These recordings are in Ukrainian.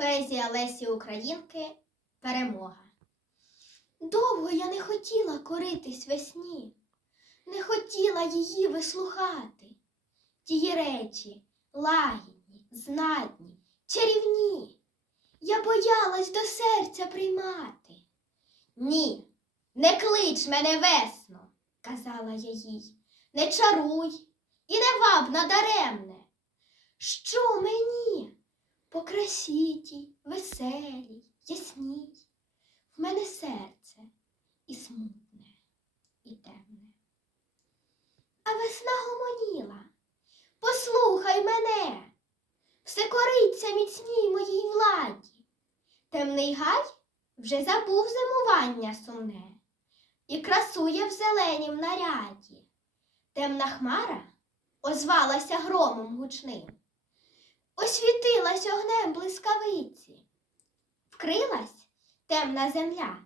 Поезія Лесі Українки Перемога. Довго я не хотіла коритись весні, не хотіла її вислухати. Тії речі лагідні, знатні, чарівні. Я боялась до серця приймати. Ні, не клич мене весно, казала я їй, не чаруй і не ваб надаремне. Що мені? По красітій, веселій, ясній. В мене серце і смутне, і темне. А весна гомоніла. Послухай мене, все кориться міцній моїй владі. Темний гай вже забув зимування сумне і красує в зеленім наряді. Темна хмара озвалася громом гучним освітилась огнем блискавиці. Вкрилась темна земля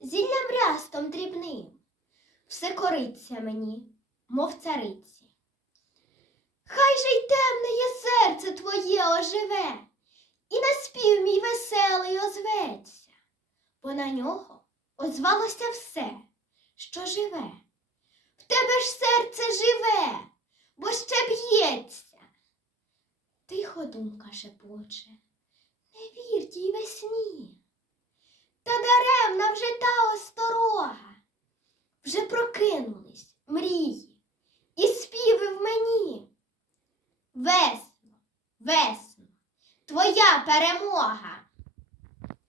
зіллям рястом дрібним, все кориться мені, мов цариці. Хай же й темне є серце твоє оживе, і на спів мій веселий озветься, бо на нього озвалося все, що живе. В тебе ж серце живе, Тихо думка шепоче, не вір тій весні. Та даремна вже та осторога, вже прокинулись мрії і співи в мені. Весно, весно, твоя перемога.